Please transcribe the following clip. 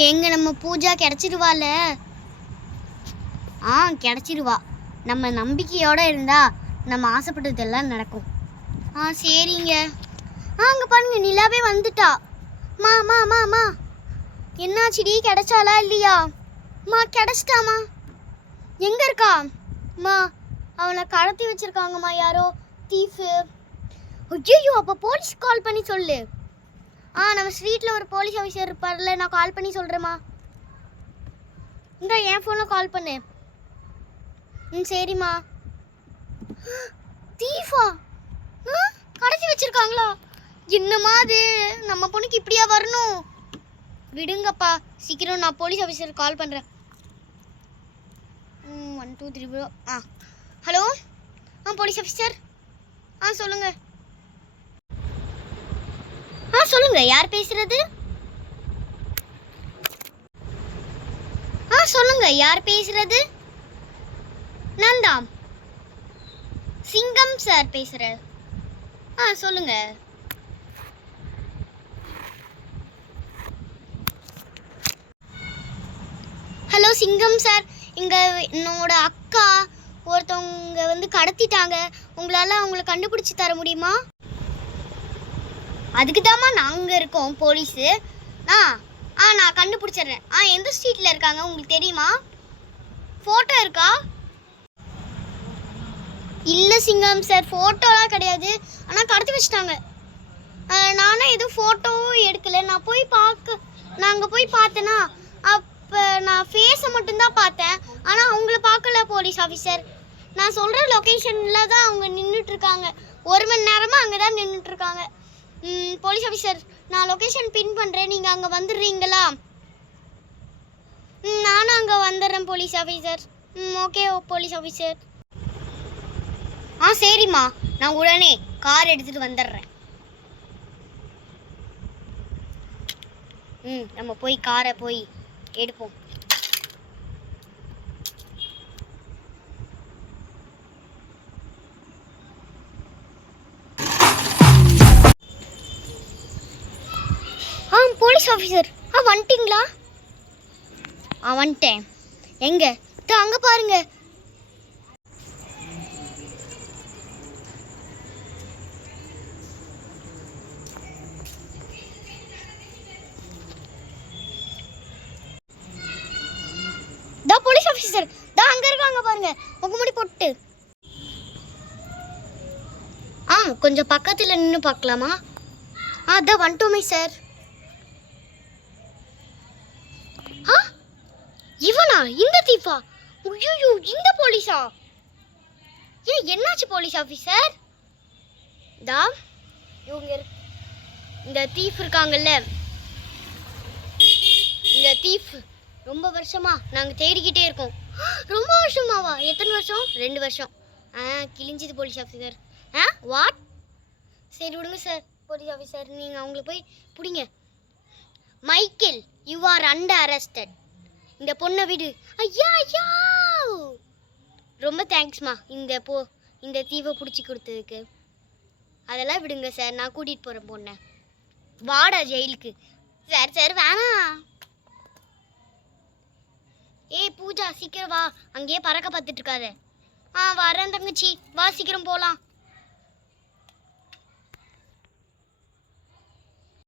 எங்க நம்ம பூஜா கிடைச்சிருவால? கிடைச்சிருவா. நம்ம நம்பிக்கையோட இருந்தா நம்ம ஆசைப்பட்டதெல்லாம் நடக்கும். சரிங்க. அங்கே பாருங்க, நிலாவே வந்துட்டா. மா மா மா மா என்னாச்சுடி, கிடைச்சாலா இல்லையா? கிடைச்சிட்டாமா. எங்கே இருக்கா? அவனை கடத்தி வச்சிருக்காங்கம்மா யாரோ தீஃபு. ஐயோ, அப்போ போலீஸ் கால் பண்ணி சொல்லு. நம்ம ஸ்ட்ரீட்டில் ஒரு போலீஸ் ஆஃபீஸர் இருப்பார்ல, நான் கால் பண்ணி சொல்கிறேம்மா. என் ஃபோனில் கால் பண்ணு. சரிம்மா. தீஃபா கடத்தி வச்சிருக்காங்களா? என்னம்மா அது, நம்ம பொண்ணுக்கு இப்படியா வரணும்? விடுங்கப்பா, சீக்கிரம் நான் போலீஸ் ஆஃபீஸருக்கு கால் பண்ணுறேன். 1 2 3 ப்ரோ. Hello police officer. சொல்லுங்கள். சொல்லுங்கள், யார் பேசுகிறது? சொல்லுங்கள், யார் பேசுகிறது? நான் தான் சிங்கம் சார் பேசுகிறேன். சொல்லுங்கள். ஹலோ சிங்கம் சார், என்னோட அக்கா ஒருத்தவங்க கடத்திட்டாங்க. உங்களால் அவங்கள கண்டுபிடிச்சி தர முடியுமா? அதுக்கு தாம்மா நாங்கள் இருக்கோம் போலீஸு. நான் கண்டுபிடிச்சிட்றேன். எந்த ஸ்ட்ரீட்டில் இருக்காங்க உங்களுக்கு தெரியுமா? ஃபோட்டோ இருக்கா? இல்லை சிங்கம் சார், ஃபோட்டோலாம் கிடையாது. ஆனால் கடத்தி வச்சிட்டாங்க. நானும் எதுவும் ஃபோட்டோவும் எடுக்கலை. நான் அங்கே போய் பார்த்தேன்னா அப்போ நான் ஃபேஸை மட்டும்தான் பார்த்தேன். ஆனால் அவங்கள பார்க்கல போலீஸ் ஆஃபீஸர். நான் சொல்கிற லொக்கேஷனில் தான் அவங்க நின்றுட்டுருக்காங்க. 1 மணி நேரமாக அங்கே தான் நின்றுட்டுருக்காங்க. போலீஸ் ஆஃபீஸர், நான் லொக்கேஷன் பின் பண்ணுறேன், நீங்கள் அங்கே வந்துடுறீங்களா? நானும் அங்கே வந்துடுறேன் police officer. Okay police officer. சரிம்மா, நான் உடனே கார் எடுத்துகிட்டு வந்துடுறேன். நம்ம போய் காரை போய் எடுப்போம். போலீஸ் ஆஃபீஸர், வந்துட்டீங்களா? வந்துட்டேன். எங்க? அங்கே பாருங்க. போலீஸ் ஆஃபீஸர் அங்கே இருக்காங்க பாருங்க, முகமுடி போட்டு. கொஞ்சம் பக்கத்தில் நின்று பார்க்கலாமா? அதான் வந்துட்டோமே சார். இவனா? இந்த தீஃபா? ஐயோ, இந்த போலீஸா? என்னாச்சு போலீஸ் ஆஃபீஸர்? இவங்க இந்த தீஃப் இருக்காங்கல்ல, இந்த தீஃப் ரொம்ப வருஷமா நாங்கள் தேடிக்கிட்டே இருக்கோம். ரொம்ப வருஷமாவா? எத்தனை வருஷம்? 2 வருஷம். கிழிஞ்சிது போலீஸ் ஆஃபீஸர். வாட்? சரி விடுங்க சார் போலீஸ் ஆஃபீஸர், நீங்கள் அவங்கள போய் பிடிங்க. Michael, you are under arrested. இந்த பொண்ணை விடு. ஐயா ஐயா, ரொம்ப தேங்க்ஸ்மா இந்த தீவை பிடிச்சி கொடுத்ததுக்கு. அதெல்லாம் விடுங்க சார், நான் கூட்டிகிட்டு போகிறேன் பொண்ணை. வாடா ஜெயிலுக்கு. சார் வேணாம். பூஜா, சீக்கிரம் வா, அங்கேயே பறக்க பார்த்துட்டு இருக்காத. வரேன் தங்கச்சி, வா சீக்கிரம் போகலாம்.